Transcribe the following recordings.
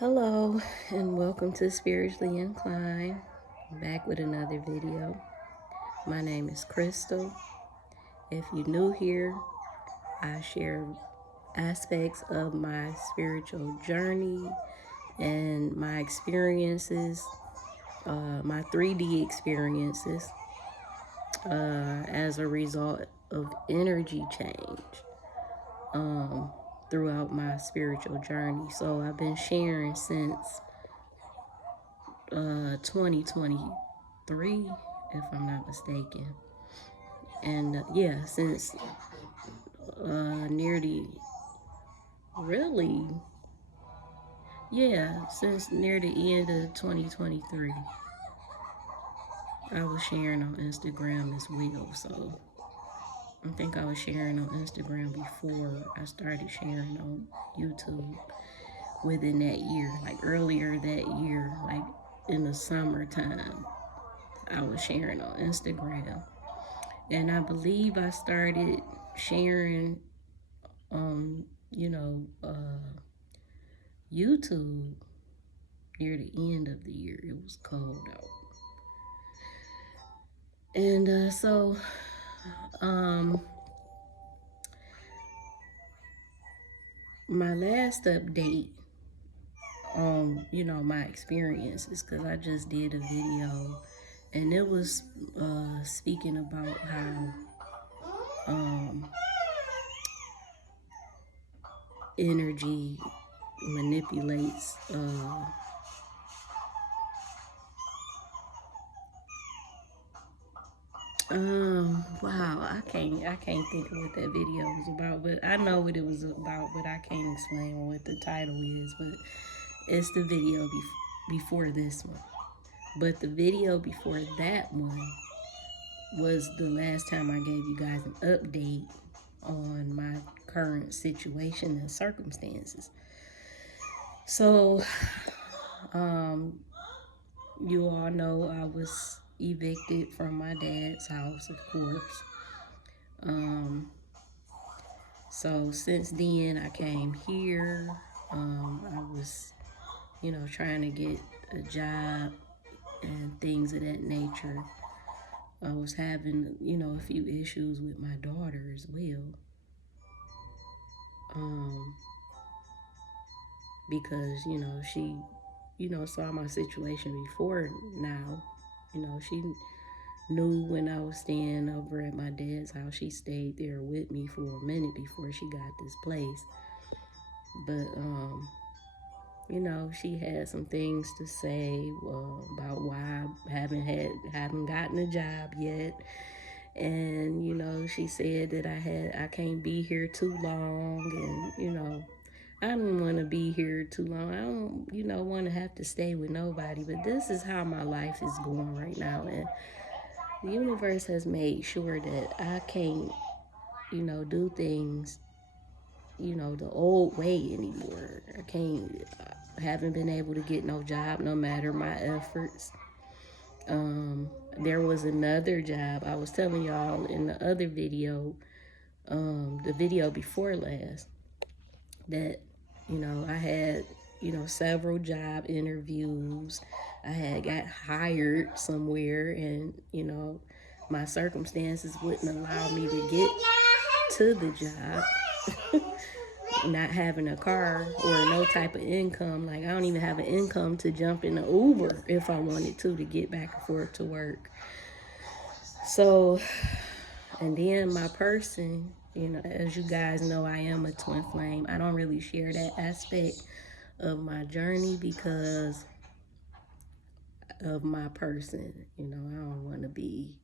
Hello and welcome to Spiritually Inclined. Back with another video. My name is Crystal. If you're new here, I share aspects of my spiritual journey and my experiences, my 3D experiences as a result of energy change throughout my spiritual journey. So I've been sharing since 2023, if I'm not mistaken. And since nearly, really, since near the end of 2023, I was sharing on Instagram as well. So I think I was sharing on Instagram before I started sharing on YouTube within that year, like earlier that year, like in the summertime, I was sharing on Instagram. And I believe I started sharing on, YouTube near the end of the year. It was cold out. And my last update on, my experiences, because I just did a video and it was speaking about how energy manipulates wow, I can't think of what that video was about, but I know what it was about, but I can't explain what the title is, but it's the video before this one. But the video before that one was the last time I gave you guys an update on my current situation and circumstances. So, you all know I was evicted from my dad's house, of course. So since then, I came here. I was, trying to get a job and things of that nature. I was having, a few issues with my daughter as well. Because, she, saw my situation before now. She knew when I was staying over at my dad's house. She stayed there with me for a minute before she got this place. But, she had some things to say about why I haven't gotten a job yet. And, she said that I can't be here too long. And, I didn't want to be here too long. I don't, want to have to stay with nobody. But this is how my life is going right now. And the universe has made sure that I can't, do things, the old way anymore. I haven't been able to get no job no matter my efforts. There was another job I was telling y'all in the other video, the video before last, that, I had, several job interviews. I had got hired somewhere and, my circumstances wouldn't allow me to get to the job. Not having a car or no type of income. Like, I don't even have an income to jump in an Uber if I wanted to get back and forth to work. So, and then my person, as you guys know, I am a twin flame. I don't really share that aspect of my journey because of my person. I don't want to be.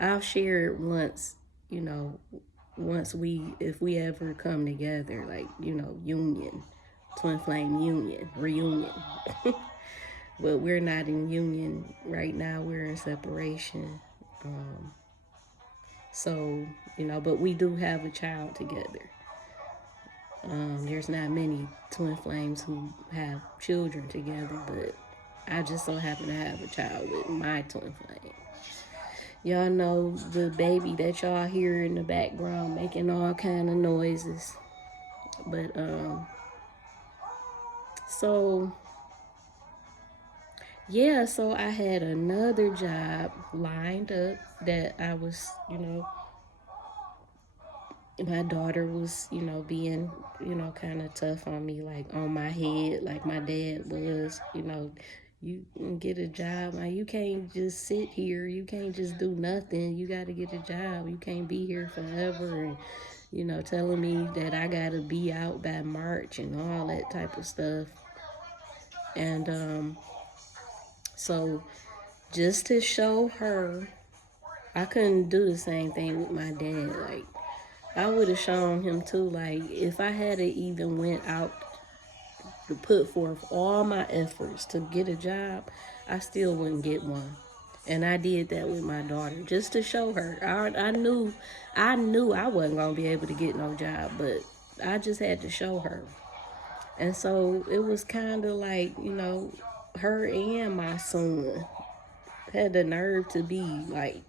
I'll share it once, if we ever come together, like, union, twin flame union, reunion. But we're not in union right now. We're in separation. So, but we do have a child together. There's not many twin flames who have children together, but I just so happen to have a child with my twin flame. Y'all know the baby that y'all hear in the background making all kind of noises. But So yeah, so I had another job lined up that I was, my daughter was, being, kind of tough on me, like on my head, like my dad was, you can get a job. Like, you can't just sit here. You can't just do nothing. You got to get a job. You can't be here forever. And, telling me that I got to be out by March and all that type of stuff. And so just to show her, I couldn't do the same thing with my dad. Like, I would have shown him too. Like, if I had even went out to put forth all my efforts to get a job, I still wouldn't get one. And I did that with my daughter just to show her. I knew I wasn't gonna be able to get no job, but I just had to show her. And so it was kind of like, her and my son had the nerve to be like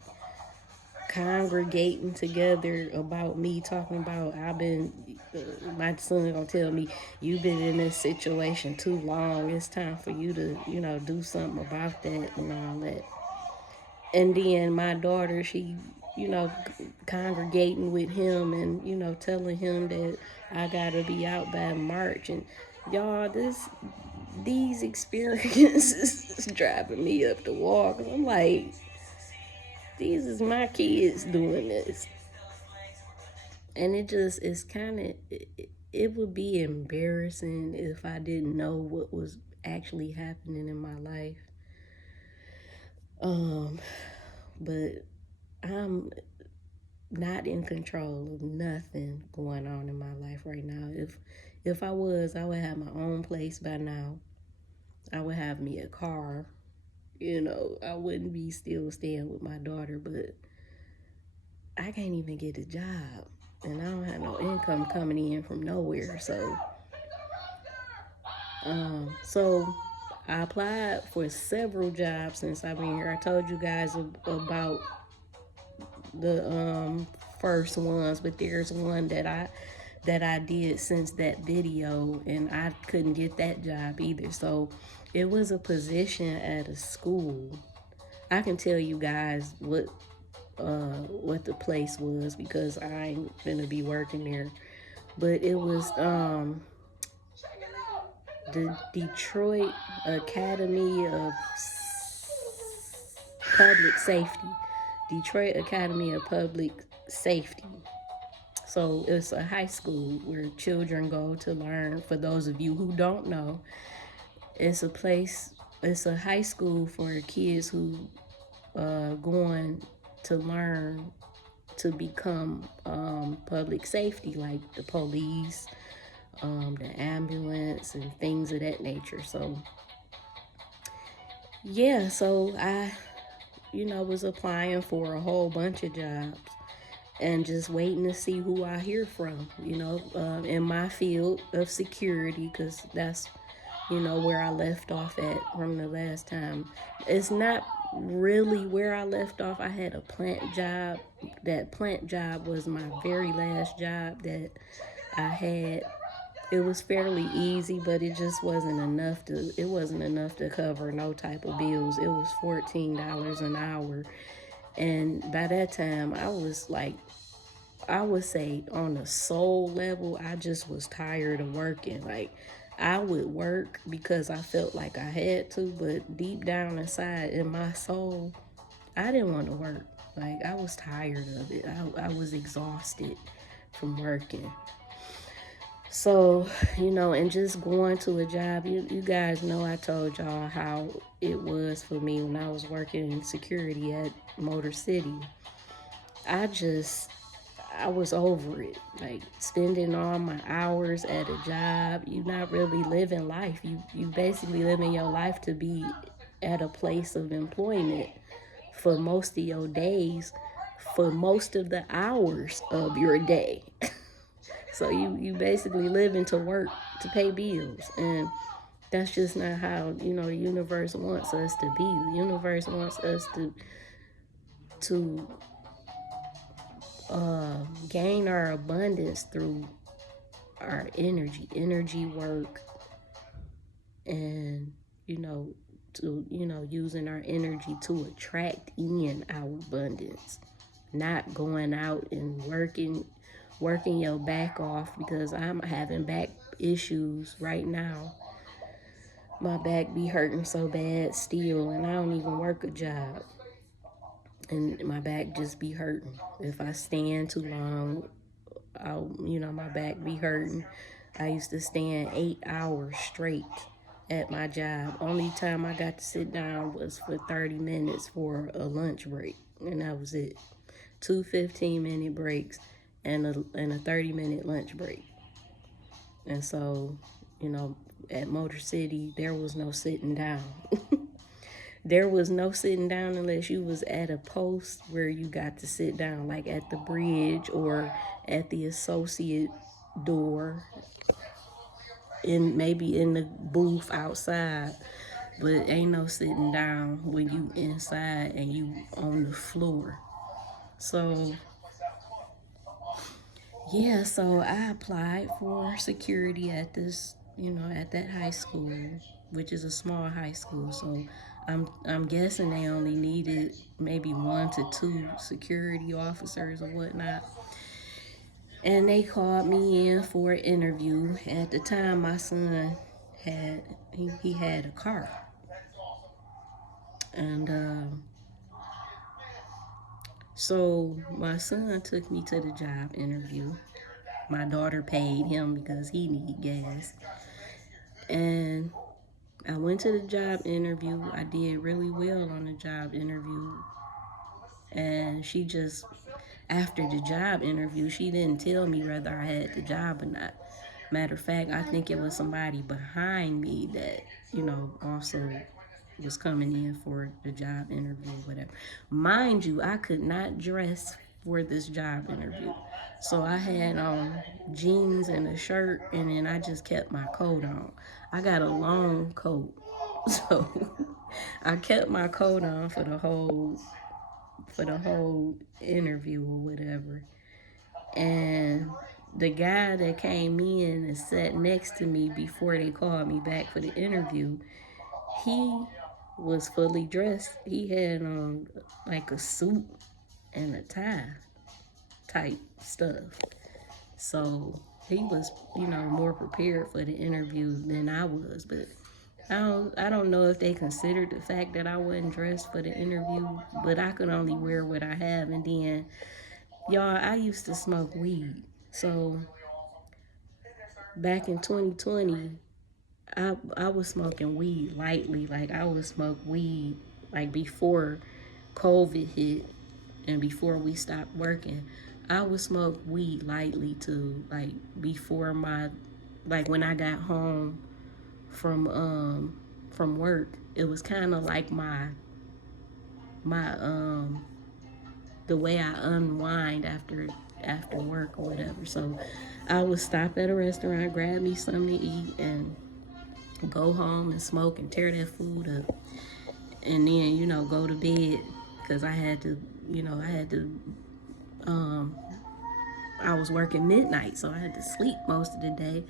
congregating together about me, talking about my son gonna tell me, you've been in this situation too long, it's time for you to do something about that and all that. And then my daughter, she congregating with him and telling him that I gotta be out by March. And y'all, these experiences is driving me up the wall, because I'm like, these is my kids doing this. And it just is kind of, it would be embarrassing if I didn't know what was actually happening in my life. But I'm not in control of nothing going on in my life right now. If I was, I would have my own place by now. I would have me a car. I wouldn't be still staying with my daughter, but I can't even get a job. And I don't have no income coming in from nowhere. So I applied for several jobs since I've been here. I told you guys about the first ones, but there's one that I did since that video, and I couldn't get that job either. So it was a position at a school. I can tell you guys what the place was, because I ain't gonna be working there. But it was the Detroit Academy of Public Safety. Detroit Academy of Public Safety. So it's a high school where children go to learn. For those of you who don't know, it's a high school for kids who going to learn to become public safety, like the police, the ambulance, and things of that nature. So yeah, so I was applying for a whole bunch of jobs and just waiting to see who I hear from, in my field of security, because that's, where I left off at from the last time. It's not really where I left off. I had a plant job. That plant job was my very last job that I had. It was fairly easy, but it just wasn't enough to cover no type of bills. It was $14 an hour. And by that time, I was like, I would say on a soul level, I just was tired of working. Like, I would work because I felt like I had to, but deep down inside in my soul, I didn't want to work. Like, I was tired of it. I was exhausted from working. So, and just going to a job, you guys know I told y'all how it was for me when I was working in security at Motor City. I was over it. Like, spending all my hours at a job, you're not really living life. You basically living your life to be at a place of employment for most of your days, for most of the hours of your day. So you basically living to work to pay bills. And that's just not how, the universe wants us to be. The universe wants us to gain our abundance through our energy work, and, using our energy to attract in our abundance, not going out and working your back off, because I'm having back issues right now. My back be hurting so bad still, and I don't even work a job. And my back just be hurting. If I stand too long, my back be hurting. I used to stand 8 hours straight at my job. Only time I got to sit down was for 30 minutes for a lunch break, and that was it. 2 15-minute breaks and a 30-minute lunch break. And so, at Motor City, there was no sitting down. There was no sitting down unless you was at a post where you got to sit down, like at the bridge or at the associate door, maybe in the booth outside. But ain't no sitting down when you inside and you on the floor. So yeah, so I applied for security at this, at that high school, which is a small high school. So I'm guessing they only needed maybe 1 to 2 security officers or whatnot. And they called me in for an interview. At the time, my son he had a car, and so my son took me to the job interview. My daughter paid him because he needed gas. And I went to the job interview. I did really well on the job interview. And she just, after the job interview, she didn't tell me whether I had the job or not. Matter of fact, I think it was somebody behind me that, also was coming in for the job interview or whatever. Mind you, I could not dress for this job interview. So I had on jeans and a shirt, and then I just kept my coat on. I got a long coat. So I kept my coat on for the whole interview or whatever. And the guy that came in and sat next to me before they called me back for the interview, he was fully dressed. He had on like a suit and a tie type stuff. So he was, more prepared for the interview than I was. But I don't know if they considered the fact that I wasn't dressed for the interview, but I could only wear what I have. And then, y'all, I used to smoke weed. So back in 2020, I was smoking weed lightly. Like, I would smoke weed like before COVID hit and before we stopped working. I would smoke weed lightly too, like before like when I got home from work. It was kind of like my the way I unwind after work or whatever. So I would stop at a restaurant, grab me something to eat, and go home and smoke and tear that food up, and then go to bed, because I was working midnight, so I had to sleep most of the day,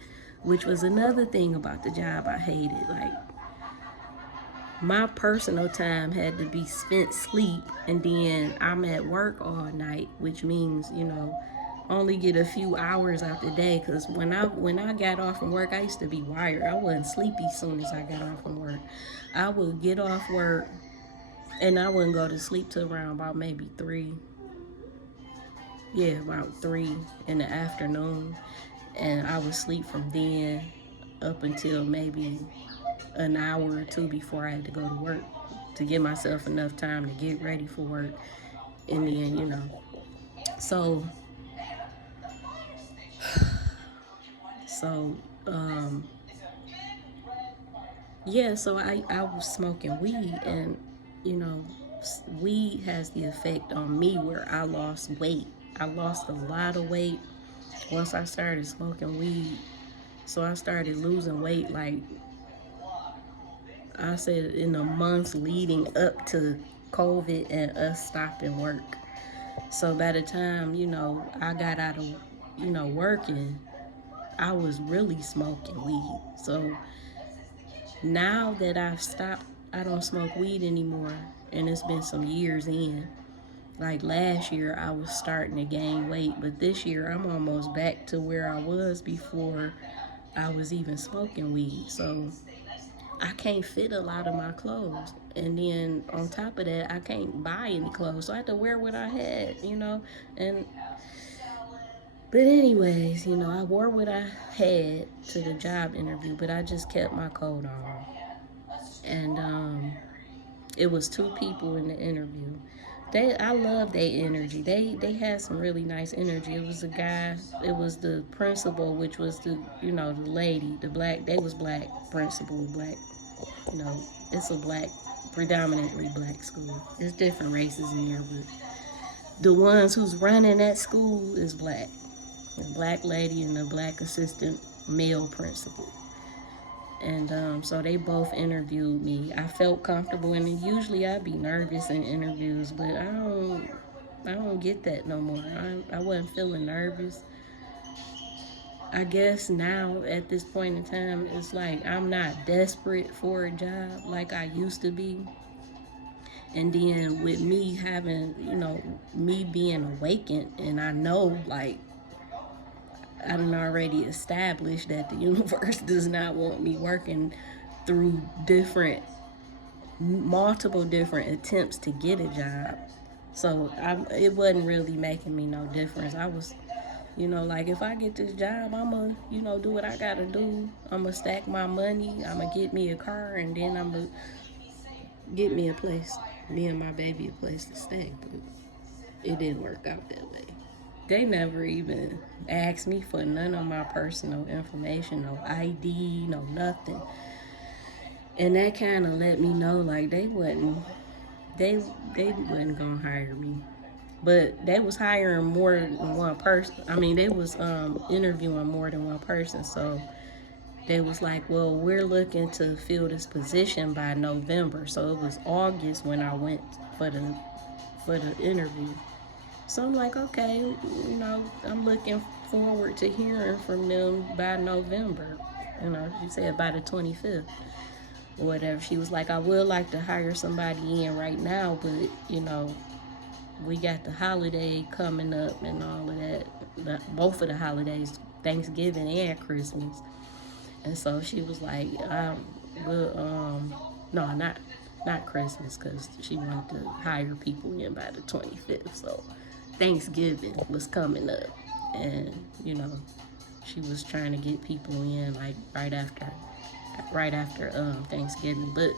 which was another thing about the job I hated. Like, my personal time had to be spent sleep, and then I'm at work all night, which means, only get a few hours out the day. Because when I got off from work, I used to be wired. I wasn't sleepy as soon as I got off from work. I would get off work, and I wouldn't go to sleep till around about maybe 3. Yeah, about 3 in the afternoon. And I would sleep from then up until maybe an hour or 2 before I had to go to work, to give myself enough time to get ready for work. And then, so yeah, so I was smoking weed, and weed has the effect on me where I lost weight. I lost a lot of weight once I started smoking weed. So I started losing weight, like I said, in the months leading up to COVID and us stopping work. So by the time, I got out of, working, I was really smoking weed. So now that I've stopped, I don't smoke weed anymore, and it's been some years in. Like last year, I was starting to gain weight, but this year I'm almost back to where I was before I was even smoking weed. So I can't fit a lot of my clothes. And then on top of that, I can't buy any clothes. So I had to wear what I had, And but anyways, I wore what I had to the job interview, but I just kept my coat on. And it was two people in the interview. I love their energy. They had some really nice energy. It was a guy. It was the principal, which was the lady, the black. They was black principal, black. You know, it's a predominantly black school. There's different races in there, but the ones who's running that school is black. A black lady and a black assistant male principal. And so they both interviewed me. I felt comfortable, and usually I'd be nervous in interviews, but I don't get that no more. I wasn't feeling nervous. I guess now at this point in time, it's like I'm not desperate for a job like I used to be. And then with me having, me being awakened, and I know, like, I done already established that the universe does not want me working through multiple different attempts to get a job. So it wasn't really making me no difference. I was, like if I get this job, I'm going to, do what I got to do. I'm going to stack my money. I'm going to get me a car, and then I'm going to get me a place, me and my baby a place to stay. But it didn't work out that way. They never even asked me for none of my personal information, no ID, no nothing. And that kind of let me know, like, they wasn't gonna hire me. But they was hiring more than one person. I mean, they was interviewing more than one person. So they was like, well, we're looking to fill this position by November. So it was August when I went for the interview. So I'm like, okay, I'm looking forward to hearing from them by November. She said by the 25th or whatever. She was like, I would like to hire somebody in right now, but, we got the holiday coming up and all of that. Both of the holidays, Thanksgiving and Christmas. And so she was like, no, not Christmas, because she wanted to hire people in by the 25th. So Thanksgiving was coming up, and she was trying to get people in like right after Thanksgiving. But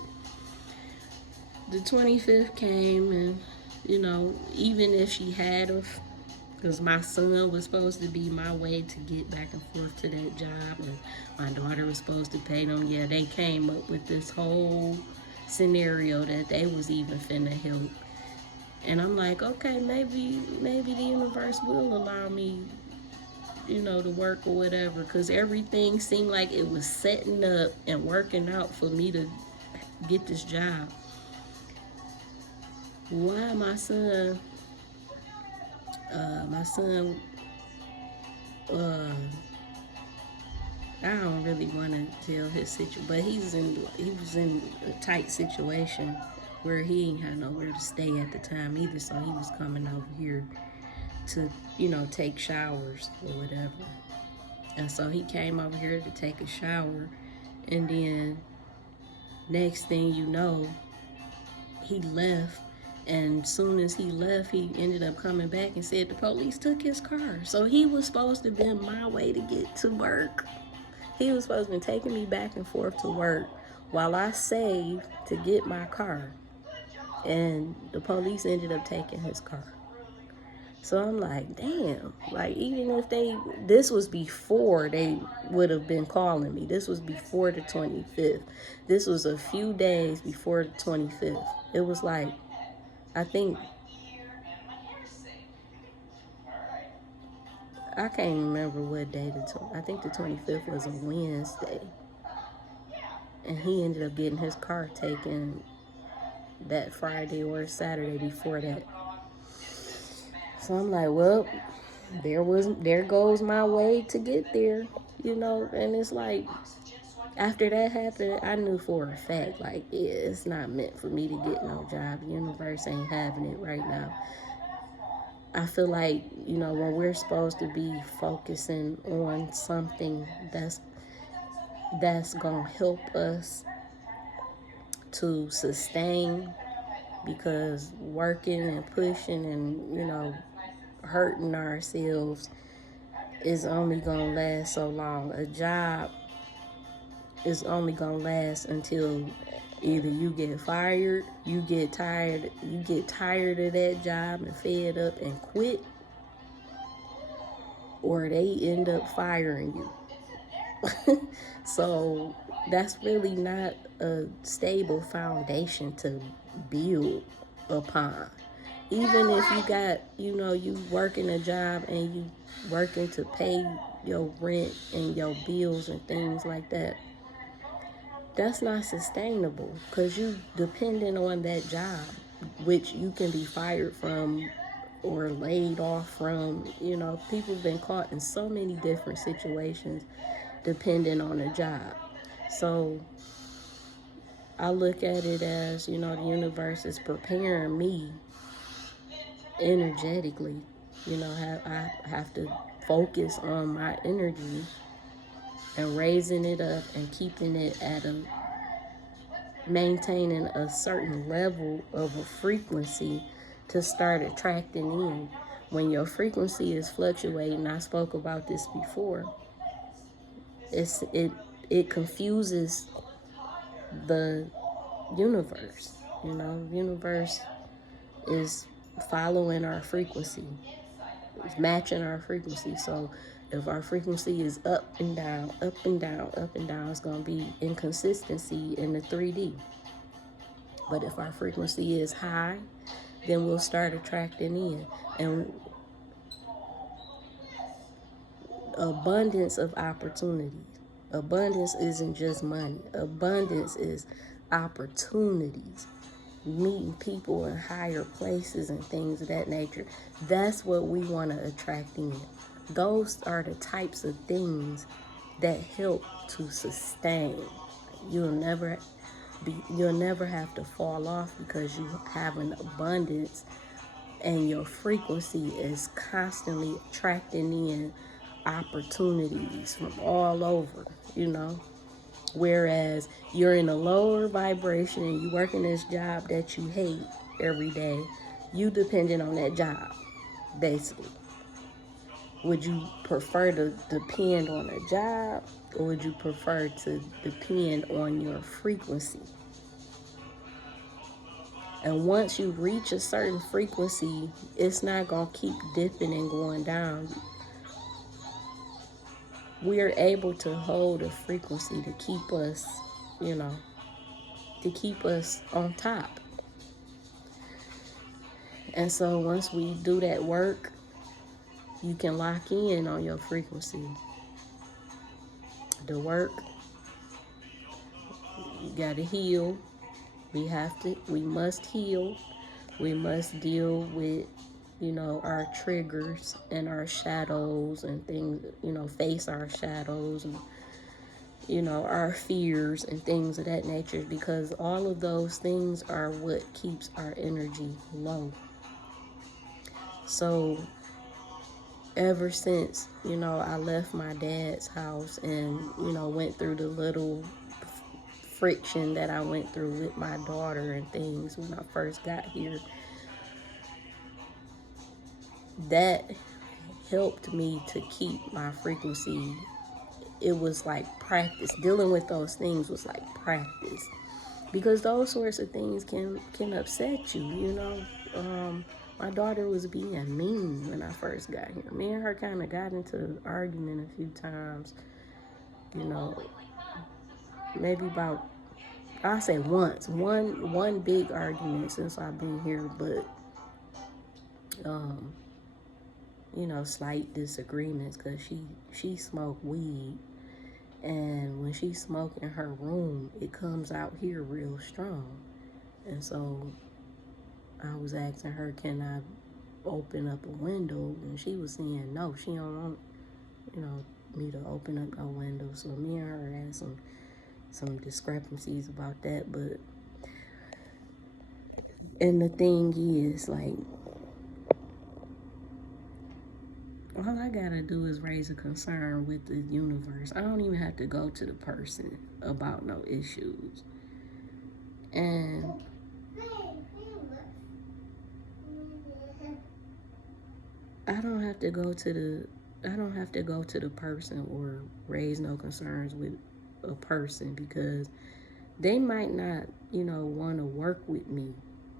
the 25th came, and even if she had because my son was supposed to be my way to get back and forth to that job, and my daughter was supposed to pay them. Yeah, they came up with this whole scenario that they was even finna help. And I'm like, okay, maybe the universe will allow me, to work or whatever, because everything seemed like it was setting up and working out for me to get this job. Why my son, I don't really want to tell his situation, but he was in a tight situation where he ain't had nowhere to stay at the time either, so he was coming over here to, take showers or whatever. And so he came over here to take a shower, and then next thing you know, he left. And soon as he left, he ended up coming back and said the police took his car. So he was supposed to be my way to get to work. He was supposed to be taking me back and forth to work while I saved to get my car. And the police ended up taking his car. So I'm like, damn, like even if this was before they would have been calling me. This was before the 25th. This was a few days before the 25th. It was like, I think, I can't remember what day I think the 25th was a Wednesday. And he ended up getting his car taken that Friday or Saturday before that. So I'm like, well, there goes my way to get there, and it's like, After that happened, I knew for a fact, like, yeah, it's not meant for me to get no job. The universe ain't having it right now. I feel like, when we're supposed to be focusing on something that's gonna help us to sustain, because working and pushing and, hurting ourselves is only gonna last so long. A job is only gonna last until either you get fired, you get tired of that job and fed up and quit, or they end up firing you. So that's really not a stable foundation to build upon. Even if you got, you working a job and you working to pay your rent and your bills and things like that, that's not sustainable, because you depending on that job, which you can be fired from or laid off from. People have been caught in so many different situations depending on a job. So I look at it as, the universe is preparing me energetically. I have to focus on my energy and raising it up and keeping it at maintaining a certain level of a frequency to start attracting in. When your frequency is fluctuating, I spoke about this before, it confuses the universe. The universe is following our frequency. It's matching our frequency. So if our frequency is up and down, up and down, up and down, it's going to be inconsistency in the 3D. But if our frequency is high, then we'll start attracting in. And abundance of opportunities. Abundance isn't just money. Abundance is opportunities. Meeting people in higher places and things of that nature. That's what we want to attract in. Those are the types of things that help to sustain. You'll never have to fall off, because you have an abundance and your frequency is constantly attracting in opportunities from all over, Whereas you're in a lower vibration and you working this job that you hate every day, you dependent on that job, basically. Would you prefer to depend on a job, or would you prefer to depend on your frequency? And once you reach a certain frequency, it's not going to keep dipping and going down. We are able to hold a frequency to keep us, on top. And so once we do that work, you can lock in on your frequency. The work, you got to heal. We must heal. We must deal with, our triggers and our shadows and things, face our shadows and, our fears and things of that nature, because all of those things are what keeps our energy low. So ever since, I left my dad's house and, went through the little friction that I went through with my daughter and things when I first got here, that helped me to keep my frequency. It was like practice. Dealing with those things was like practice, because those sorts of things can upset you. My daughter was being mean when I first got here. Me and her kind of got into an argument a few times, maybe about, I'll say once, one big argument since I've been here, but slight disagreements, because she smoked weed, and when she smoked in her room, it comes out here real strong. And so I was asking her, can I open up a window? And she was saying no, she don't want me to open up no window. So me and her had some some discrepancies about that, but, and the thing is, like, all I gotta do is raise a concern with the universe. I don't even have to go to the person about no issues. And I don't have to go to the person or raise no concerns with a person, because they might not, want to work with me.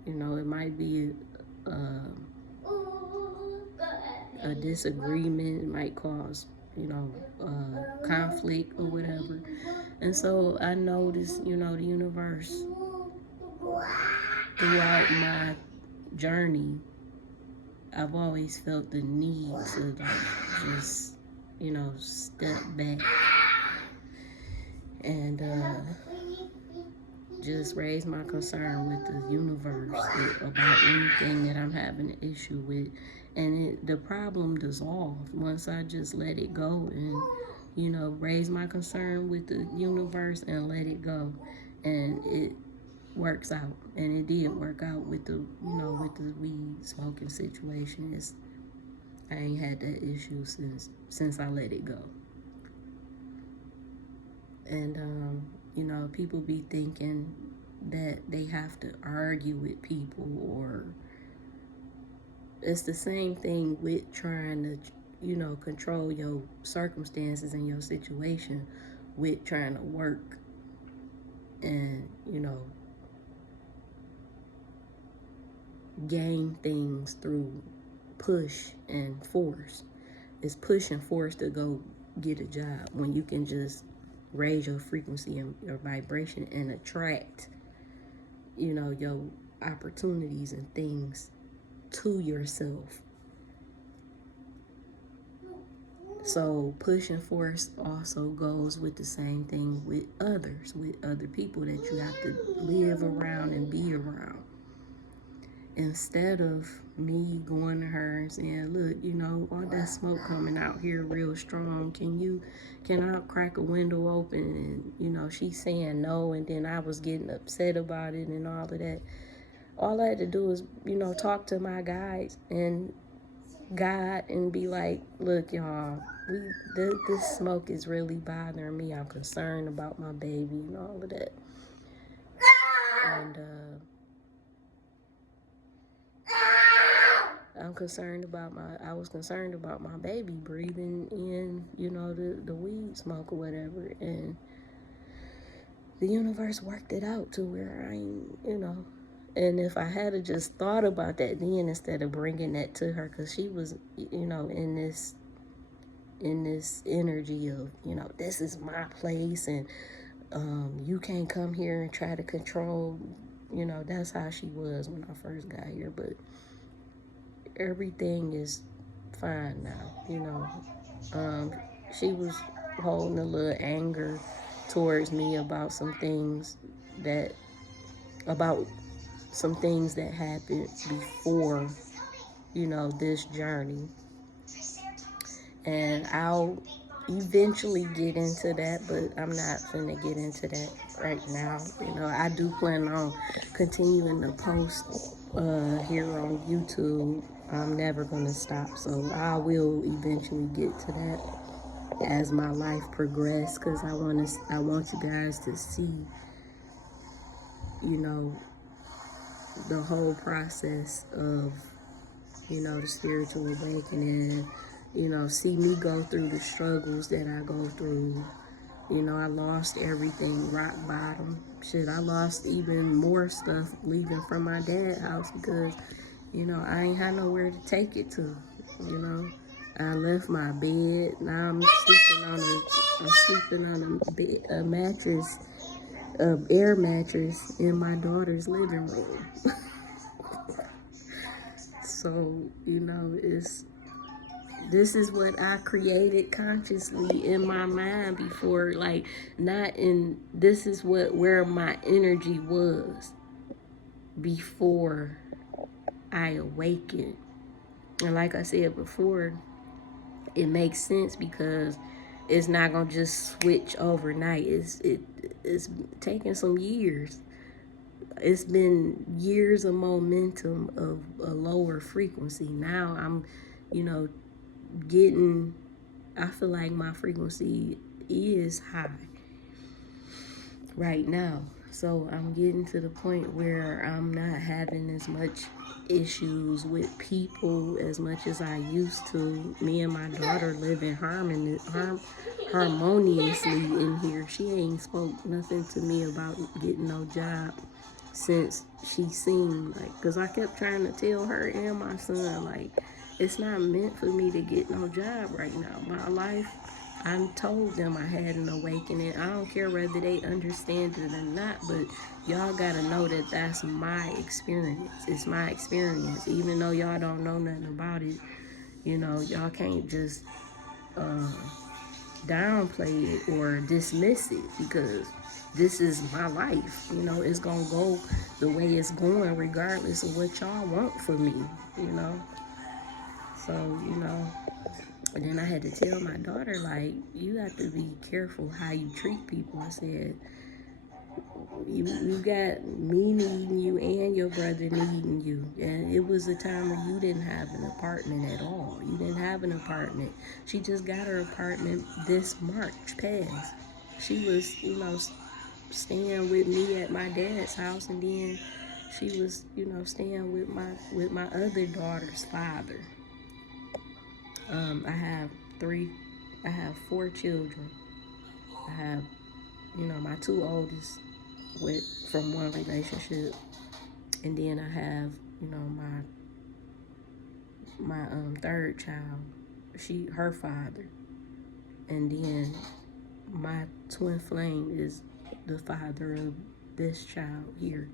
It might be a disagreement. It might cause, conflict or whatever. And so I noticed, the universe throughout my journey, I've always felt the need to just, step back and just raise my concern with the universe about anything that I'm having an issue with. And the problem dissolved once I just let it go and, raise my concern with the universe and let it go. And it works out. And it did work out with the, with the weed smoking situation. I ain't had that issue since I let it go. And, people be thinking that they have to argue with people, or it's the same thing with trying to, control your circumstances and your situation with trying to work and, gain things through push and force. It's push and force to go get a job when you can just raise your frequency and your vibration and attract, your opportunities and things to yourself. So push and force also goes with the same thing with others, with other people that you have to live around and be around. Instead of me going to her and saying, look, all that smoke coming out here real strong. Can I crack a window open? And, she's saying no. And then I was getting upset about it and all of that. All I had to do was, talk to my guides and God and be like, look, y'all, this smoke is really bothering me. I'm concerned about my baby and all of that. And, I was concerned about my baby breathing in, the weed smoke or whatever. And the universe worked it out to where I ain't, and if I had just thought about that then instead of bringing that to her, because she was, in this energy of, this is my place and you can't come here and try to control, that's how she was when I first got here. But everything is fine now, she was holding a little anger towards me about some things that happened before, this journey. And I'll eventually get into that, but I'm not finna get into that right now. I do plan on continuing to post here on YouTube. I'm never gonna stop, so I will eventually get to that as my life progresses, because I want you guys to see, the whole process of, the spiritual awakening, see me go through the struggles that I go through. I lost everything, rock bottom. Shit, I lost even more stuff leaving from my dad's house because, I ain't had nowhere to take it to, I left my bed. Now I'm sleeping on a mattress, air mattress in my daughter's living room. So, this is what I created consciously in my mind before, this is where my energy was before I awakened. And like I said before, it makes sense because it's not gonna just switch overnight. it's taken some years. It's been years of momentum of a lower frequency. Now I'm, you know, getting, I feel like my frequency is high right now. So I'm getting to the point where I'm not having as much issues with people as much as I used to. Me and my daughter live in harmoniously in here. She ain't spoke nothing to me about getting no job since she seen, like, because I kept trying to tell her and my son, like, it's not meant for me to get no job right now. My life, I told them I had an awakening. I don't care whether they understand it or not, but y'all gotta know that that's my experience. It's my experience. Even though y'all don't know nothing about it, you know, y'all can't just downplay it or dismiss it, because this is my life. You know, it's gonna go the way it's going regardless of what y'all want from me, you know. So, you know, and then I had to tell my daughter, like, you have to be careful how you treat people. I said, you got me needing you and your brother needing you. And it was a time where you didn't have an apartment at all. You didn't have an apartment. She just got her apartment this March past. She was, you know, staying with me at my dad's house, and then she was, you know, staying with my other daughter's father. I have 4 children. I have, you know, my 2 oldest from one relationship, and then I have, you know, my third child, her father, and then my twin flame is the father of this child here.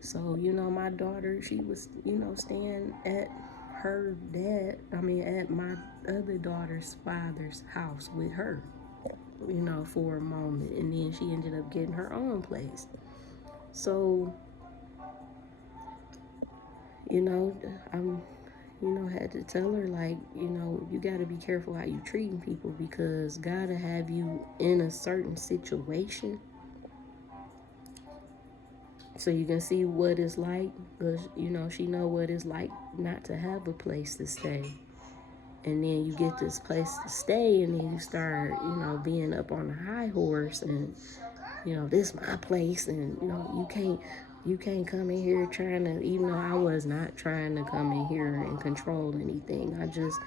So, you know, my daughter, she was, you know, staying at at my other daughter's father's house with her, you know, for a moment. And then she ended up getting her own place. So, you know, had to tell her, like, you know, you got to be careful how you treating people, because God will have you in a certain situation so you can see what it's like. Because, you know, she know what it's like not to have a place to stay. And then you get this place to stay, and then you start, you know, being up on a high horse, and, you know, this is my place, and, you know, you can't come in here trying to, even though I was not trying to come in here and control anything. I just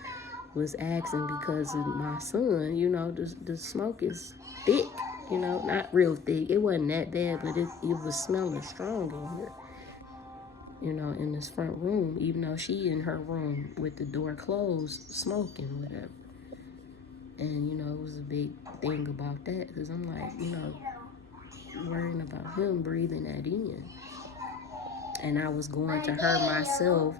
was asking because of my son. You know, the smoke is thick, you know, not real thick. It wasn't that bad, but it was smelling strong in here, you know, in this front room, even though she in her room with the door closed, smoking, whatever. And, you know, it was a big thing about that, because I'm like, you know, worrying about him breathing that in. And I was going to her myself,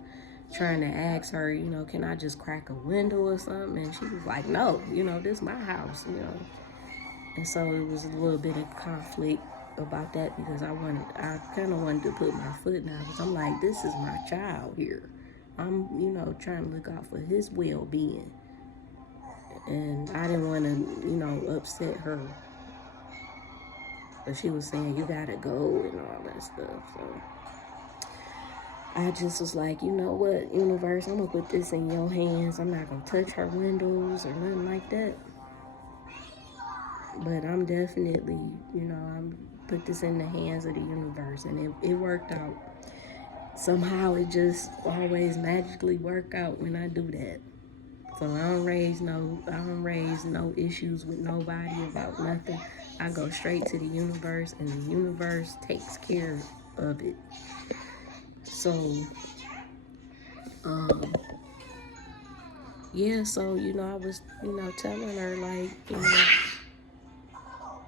trying to ask her, you know, can I just crack a window or something? And she was like, no, you know, this is my house, you know. And so it was a little bit of conflict about that, because I kind of wanted to put my foot down, because I'm like, this is my child here. I'm, you know, trying to look out for his well-being. And I didn't want to, you know, upset her. But she was saying, you gotta go and all that stuff. So I just was like, you know what, universe, I'm gonna put this in your hands. I'm not gonna touch her windows or nothing like that. But I'm definitely, you know, I'm put this in the hands of the universe, and it worked out. Somehow it just always magically work out when I do that. So I don't raise no issues with nobody about nothing. I go straight to the universe, and the universe takes care of it. So, yeah, so, you know, I was, you know, telling her, like, you know,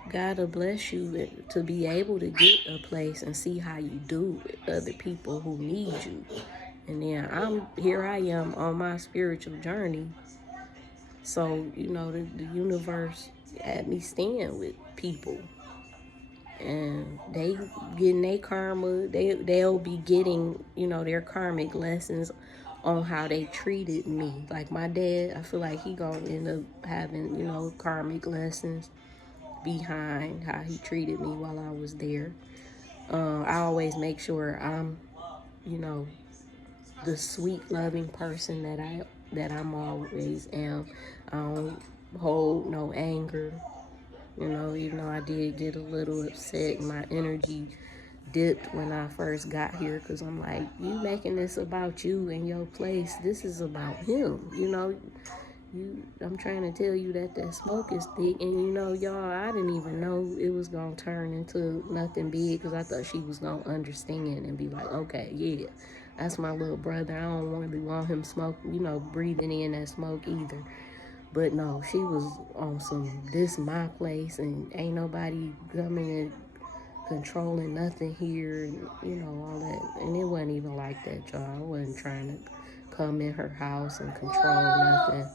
God will bless you to be able to get a place and see how you do with other people who need you. And then here I am on my spiritual journey. So, you know, the universe had me staying with people. And they getting their karma. They'll be getting, you know, their karmic lessons on how they treated me. Like my dad, I feel like he gonna end up having, you know, karmic lessons behind how he treated me while I was there. I always make sure I'm, you know, the sweet, loving person that I'm always am. I don't hold no anger. You know, even though I did get a little upset, my energy dipped when I first got here because I'm like, you making this about you and your place. This is about him. You know, I'm trying to tell you that smoke is thick, and you know, y'all, I didn't even know it was gonna turn into nothing big because I thought she was gonna understand and be like, okay, yeah, that's my little brother. I don't really want him breathing in that smoke either. But no, she was on some, this my place and ain't nobody coming and controlling nothing here, and you know, all that. And it wasn't even like that, y'all. I wasn't trying to come in her house and control nothing.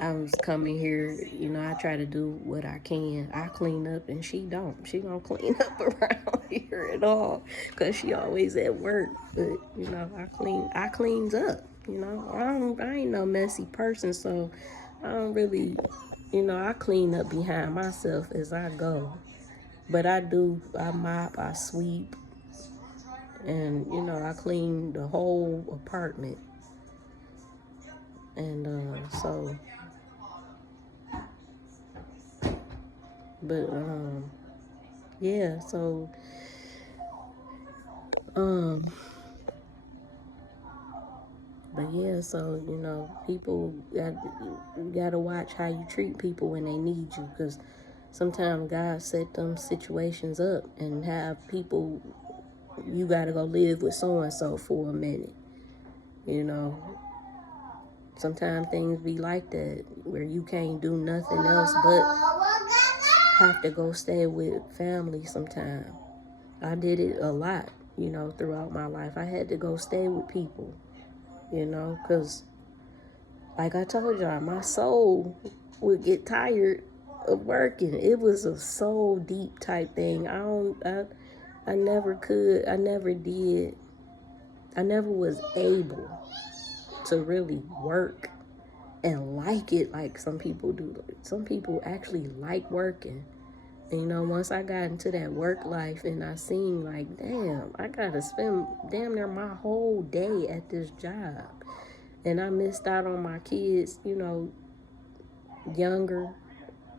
I was coming here, you know, I try to do what I can. I clean up and she don't. She don't clean up around here at all because she always at work. But, you know, I cleans up, you know. I ain't no messy person, so I don't really, you know, I clean up behind myself as I go. But I mop, I sweep, and, you know, I clean the whole apartment. And but yeah, so but yeah, so you know, people gotta watch how you treat people when they need you, because sometimes God set them situations up and have people, you gotta go live with so and so for a minute, you know. Sometimes things be like that where you can't do nothing else but have to go stay with family sometime. I did it a lot, you know, throughout my life. I had to go stay with people, you know, because like I told y'all, my soul would get tired of working. It was a soul deep type thing. I never could, I never did, I never was able to really work and like it like some people do. Some people actually like working. And, you know, once I got into that work life and I seen like, damn, I gotta spend damn near my whole day at this job. And I missed out on my kids, you know, younger,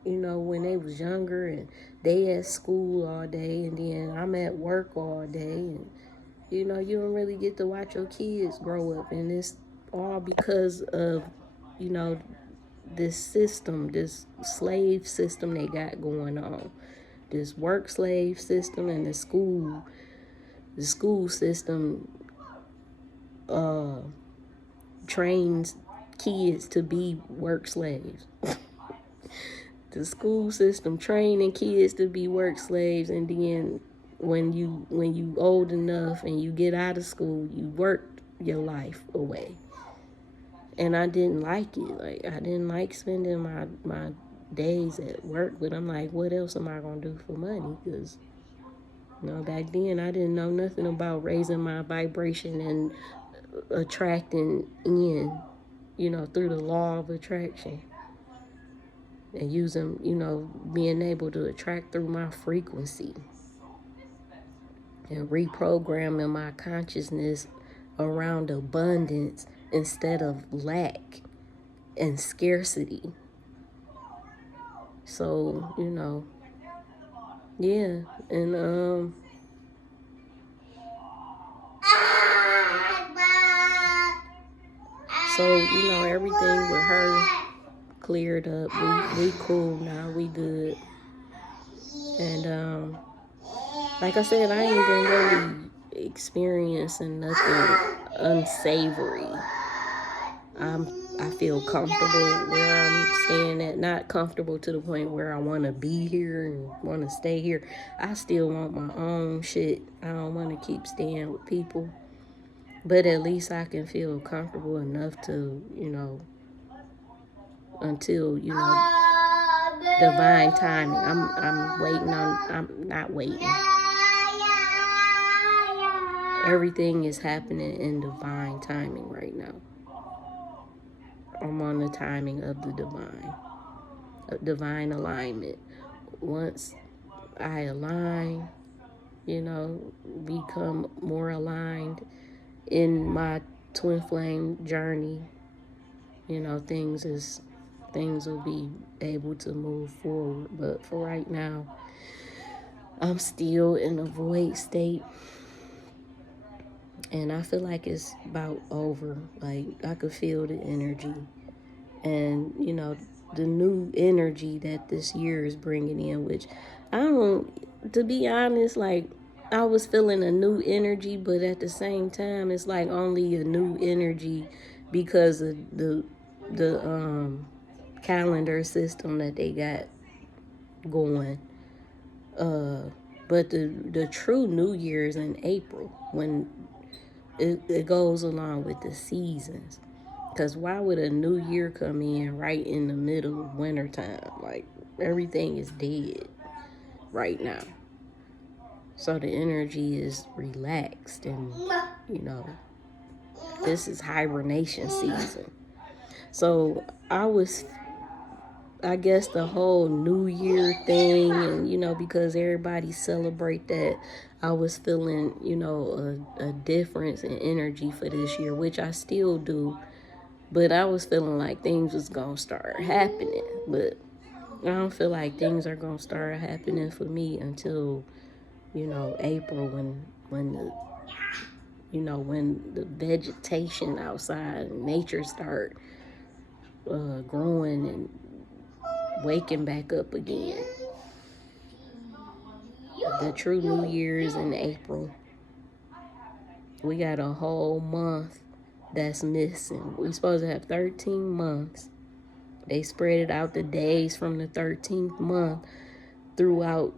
you know, when they was younger and they at school all day and then I'm at work all day, and you know, you don't really get to watch your kids grow up, and it's all because of, you know, this system, this slave system they got going on. This work slave system and the school system trains kids to be work slaves. The school system training kids to be work slaves, and then when you old enough and you get out of school, you work your life away. And I didn't like it. Like, I didn't like spending my days at work, but I'm like, what else am I gonna do for money? Because, you know, back then I didn't know nothing about raising my vibration and attracting in, you know, through the law of attraction. And using, you know, being able to attract through my frequency and reprogramming my consciousness around abundance instead of lack and scarcity. So, you know, yeah, and so, you know, everything with her cleared up. We cool now, we good. And like I said, I ain't been really experiencing nothing unsavory. I feel comfortable where I'm staying at. Not comfortable to the point where I want to be here and want to stay here. I still want my own shit. I don't want to keep staying with people. But at least I can feel comfortable enough to, you know, until, you know, divine timing. I'm waiting on, I'm not waiting. Everything is happening in divine timing right now. I'm on the timing of the divine. divine alignment. Once I align, become more aligned in my twin flame journey, things will be able to move forward. But for right now, I'm still in a void state, and I feel like it's about over. Like, I could feel the energy, and the new energy that this year is bringing in, which I don't, to be honest, like, I was feeling a new energy, but at the same time, it's like only a new energy because of the calendar system that they got going. But the true New Year is in April, when it goes along with the seasons. Because why would a new year come in right in the middle of wintertime? Like, everything is dead right now. So the energy is relaxed, and, this is hibernation season. So I guess the whole New Year thing, and, because everybody celebrate that, I was feeling, a difference in energy for this year, which I still do. But I was feeling like things was going to start happening. But I don't feel like things are going to start happening for me until, April, when the vegetation outside and nature start growing and waking back up again. The true New Year is in April. We got a whole month that's missing. We're supposed to have 13 months. They spread it out the days from the 13th month throughout.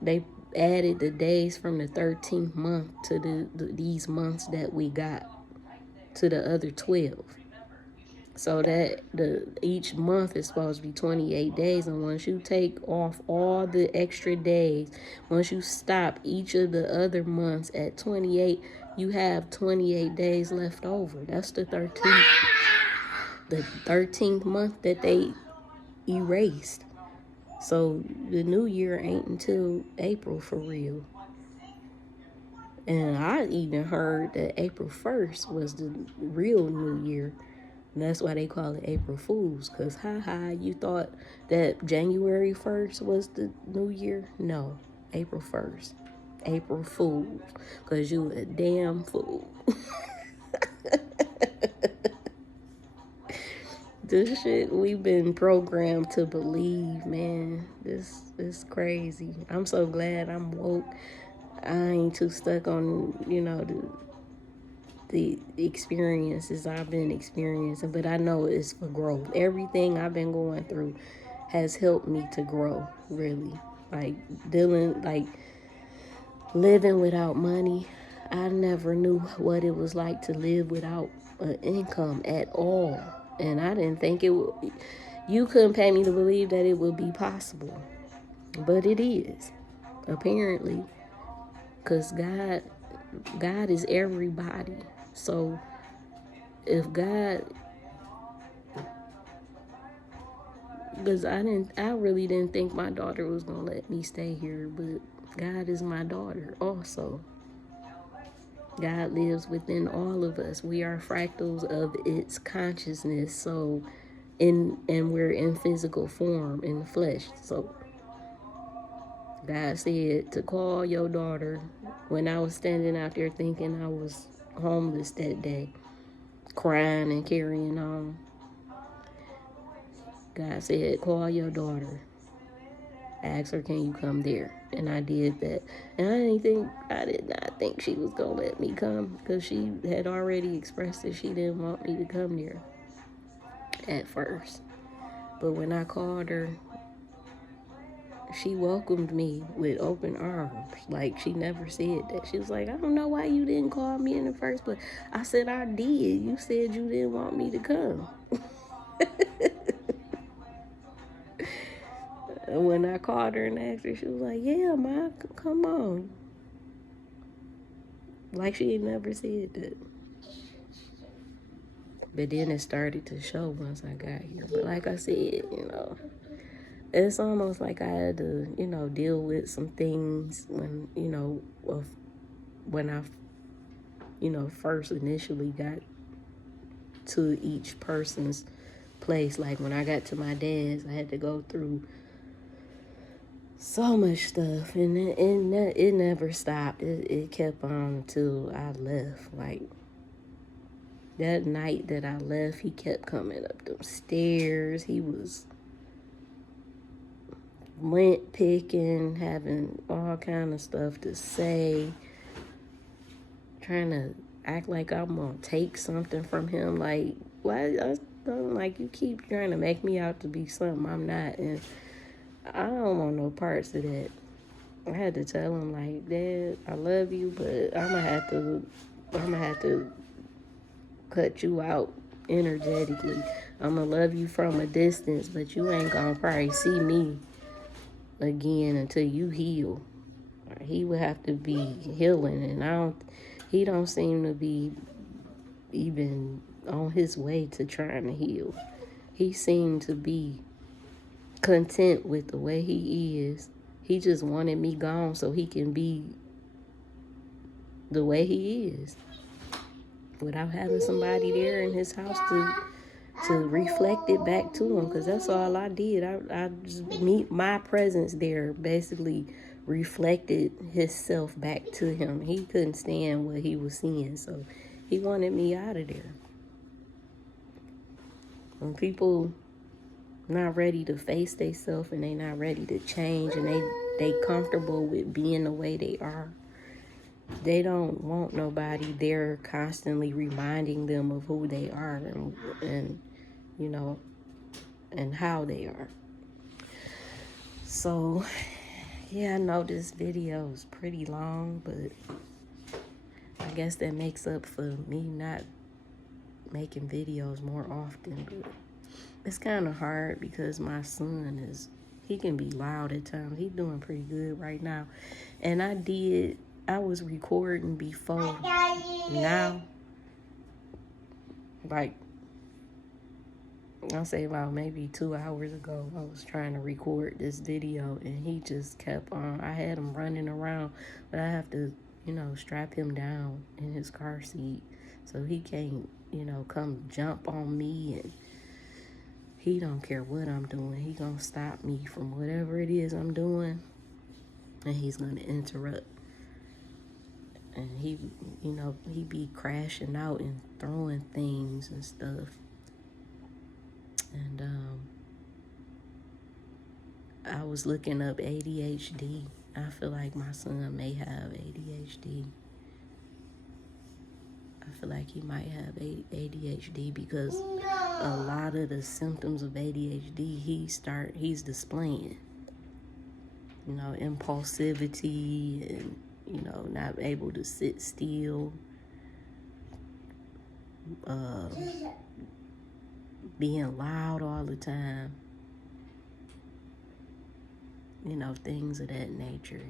They added the days from the 13th month to these months that we got, to the other 12. So that each month is supposed to be 28 days. And once you take off all the extra days, once you stop each of the other months at 28, you have 28 days left over. That's the 13th month that they erased. So the new year ain't until April for real. And I even heard that April 1st was the real New Year. And that's why they call it April Fools. Because, you thought that January 1st was the New Year? No, April 1st. April Fools. Because you a damn fool. This shit we've been programmed to believe, man. This is crazy. I'm so glad I'm woke. I ain't too stuck on, the experiences I've been experiencing, but I know it's for growth. Everything I've been going through has helped me to grow, really. Like, living without money. I never knew what it was like to live without an income at all. And I didn't think it would. You couldn't pay me to believe that it would be possible. But it is, apparently. Because God is everybody. So if God, because I really didn't think my daughter was going to let me stay here, but God is my daughter also. God lives within all of us. We are fractals of its consciousness. So, and we're in physical form, in the flesh. So God said to call your daughter when I was standing out there thinking I was homeless that day, crying and carrying on. God said, call your daughter. Ask her, can you come there? And I did that. And I did not think she was going to let me come, because she had already expressed that she didn't want me to come there at first. But when I called her, she welcomed me with open arms. Like, she never said that. She was like, I don't know why you didn't call me in the first place. I said, I did. You said you didn't want me to come. When I called her and asked her, she was like, yeah, Ma, come on. Like, she had never said that. But then it started to show once I got here. But like I said, it's almost like I had to, deal with some things when, when I, first initially got to each person's place. Like when I got to my dad's, I had to go through so much stuff, and it never stopped. It kept on until I left. Like that night that I left, he kept coming up them stairs. He was lint picking, having all kind of stuff to say, trying to act like I'm gonna take something from him. Like, why? Like, you keep trying to make me out to be something I'm not, and I don't want no parts of that. I had to tell him, like, Dad, I love you, but I'm gonna have to cut you out energetically. I'm gonna love you from a distance, but you ain't gonna probably see me again until you heal. He would have to be healing, and he don't seem to be even on his way to trying to heal. He seemed to be content with the way he is. He just wanted me gone so he can be the way he is, without having somebody there in his house to reflect it back to him, because that's all I did. I just my presence there basically reflected himself back to him. He couldn't stand what he was seeing, so he wanted me out of there. When people not ready to face themselves and they not ready to change, and they comfortable with being the way they are, they don't want nobody there constantly reminding them of who they are and and how they are. So yeah, I know this video is pretty long, but I guess that makes up for me not making videos more often. But it's kind of hard because my son he can be loud at times. He's doing pretty good right now. And I was recording before now. Like, I'll say about maybe 2 hours ago, I was trying to record this video, and he just kept on. I had him running around, but I have to, strap him down in his car seat so he can't, come jump on me, and he don't care what I'm doing. He gonna stop me from whatever it is I'm doing, and he's gonna interrupt. And he be crashing out and throwing things and stuff. And I was looking up ADHD. I feel like my son may have ADHD. I feel like he might have ADHD because a lot of the symptoms of ADHD he's displaying. Impulsivity and, not able to sit still. Being loud all the time. Things of that nature.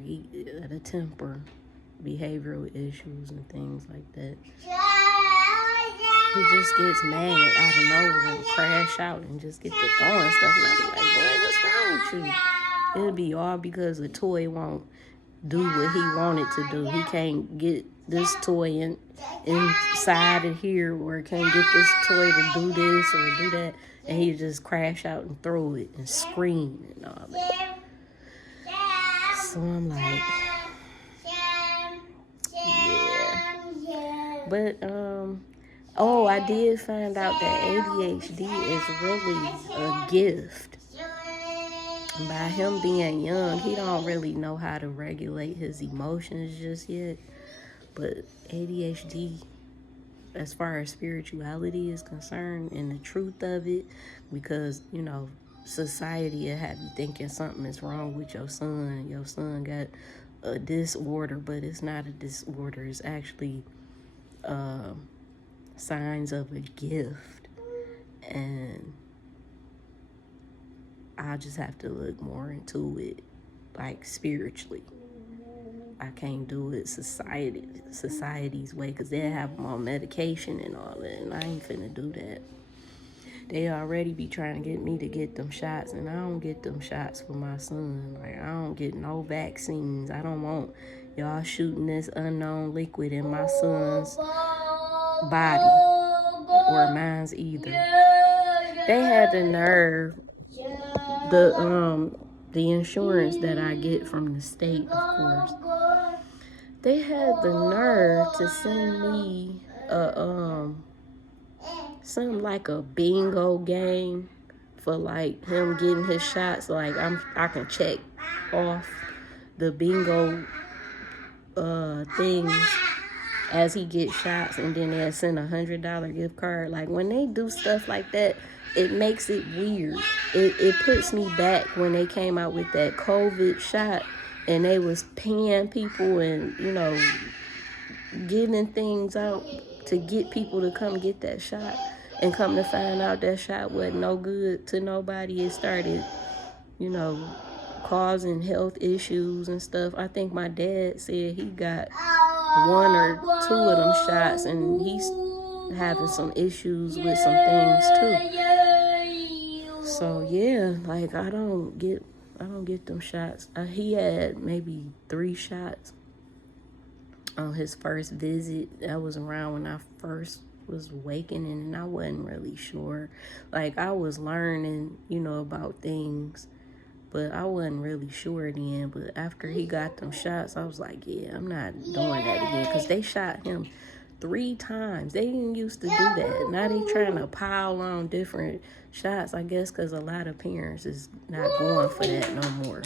The temper, behavioral issues and things like that. He just gets mad out of nowhere and crash out and just get to throwing stuff. And I be like, boy, what's wrong with you? It'll be all because the toy won't do what he wanted to do. He can't get this toy inside of here, or can't get this toy to do this or do that. And he just crash out and throw it and scream and all that. So I'm like, yeah. But, I did find out that ADHD is really a gift. By him being young, he don't really know how to regulate his emotions just yet. But ADHD, as far as spirituality is concerned and the truth of it, because, society will have you thinking something is wrong with your son. Your son got a disorder, but it's not a disorder. It's actually signs of a gift. And I just have to look more into it, like, spiritually. I can't do it society's way, because they have them on medication and all that, and I ain't finna do that. they already be trying to get me to get them shots, and I don't get them shots for my son. Like, I don't get no vaccines. I don't want y'all shooting this unknown liquid in my son's body or mine's either. They had the nerve, the insurance that I get from the state, of course. They had the nerve to send me something like a bingo game for like him getting his shots. Like I can check off the bingo things as he gets shots, and then they'll send $100 gift card. Like, when they do stuff like that, it makes it weird. It puts me back when they came out with that COVID shot and they was paying people and, you know, giving things out to get people to come get that shot, and come to find out that shot wasn't no good to nobody. It started, you know, causing health issues and stuff. I think my dad said he got 1 or 2 of them shots, and he's having some issues with some things too. So yeah, like I don't get them shots. He had maybe 3 shots on his first visit. That was around when I first was awakening, and I wasn't really sure. Like, I was learning, you know, about things, but I wasn't really sure then. But after he got them shots, I was like, yeah, I'm not doing that again. Because they shot him 3 times. They didn't used to do that. Now they trying to pile on different shots, I guess, because a lot of parents is not going for that no more.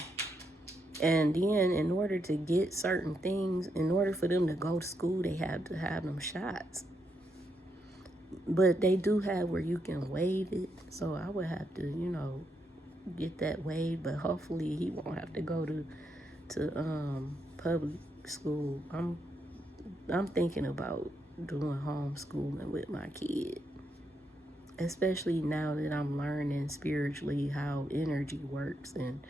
And then in order to get certain things, in order for them to go to school, they have to have them shots. But they do have where you can waive it. So I would have to, you know, get that waived, but hopefully he won't have to go to public school. I'm thinking about doing homeschooling with my kid, especially now that I'm learning spiritually how energy works, and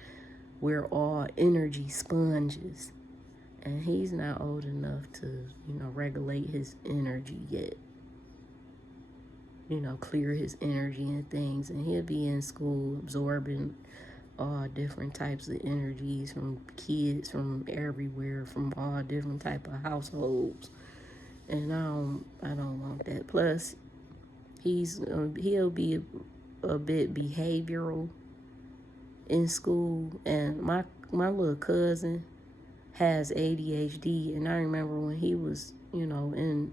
we're all energy sponges, and he's not old enough to, you know, regulate his energy yet, you know, clear his energy and things. And he'll be in school absorbing all different types of energies from kids from everywhere, from all different type of households. And I don't want that. Plus, he'll be a bit behavioral in school. And my little cousin has ADHD, and I remember when he was, you know, in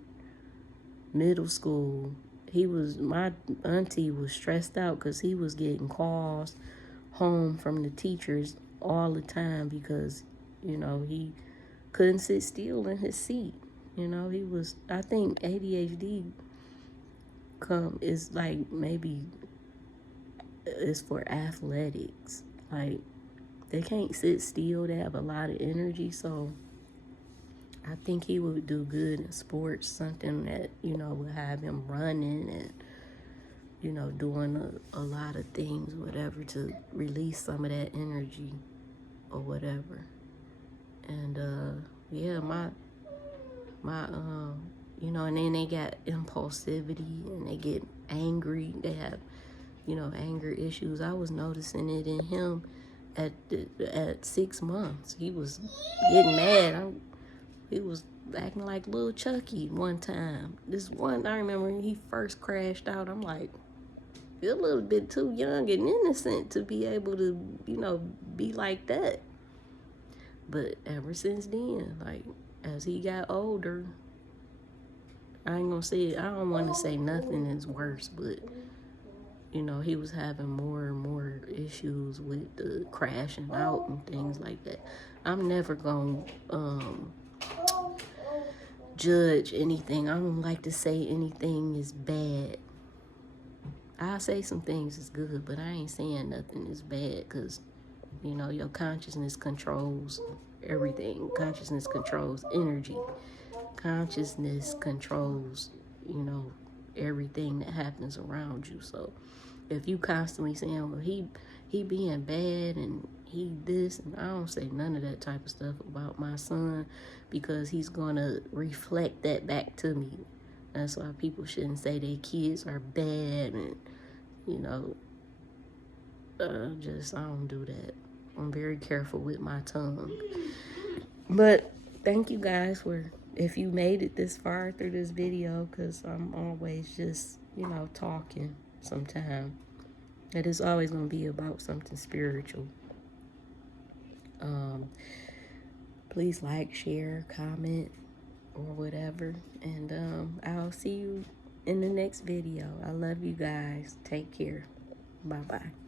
middle school, my auntie was stressed out because he was getting calls home from the teachers all the time because, you know, he couldn't sit still in his seat. You know, I think ADHD is like, maybe it's for athletics. Like, they can't sit still. They have a lot of energy. So I think he would do good in sports, something that, you know, would have him running and, you know, doing a lot of things, whatever, to release some of that energy or whatever. And yeah, my you know, and then they got impulsivity and they get angry. They have, you know, anger issues. I was noticing it in him at 6 months. He was getting mad. He was acting like little Chucky one time. I remember when he first crashed out, I'm like, you're a little bit too young and innocent to be able to, you know, be like that. But ever since then, like, as he got older, I ain't gonna say it. I don't want to say nothing is worse, but, you know, he was having more and more issues with the crashing out and things like that. I'm never gonna judge anything. I don't like to say anything is bad. I'll say some things is good, but I ain't saying nothing is bad, because, you know, your consciousness controls everything. Consciousness controls energy. Consciousness controls, you know, everything that happens around you. So if you constantly saying, well, he being bad and he this, and I don't say none of that type of stuff about my son, because he's gonna reflect that back to me. That's why people shouldn't say their kids are bad and, you know, I don't do that. I'm very careful with my tongue. But thank you guys for, if you made it this far through this video, because I'm always just, you know, talking sometime. It is always going to be about something spiritual. Please like, share, comment, or whatever. And I'll see you in the next video. I love you guys. Take care. Bye-bye.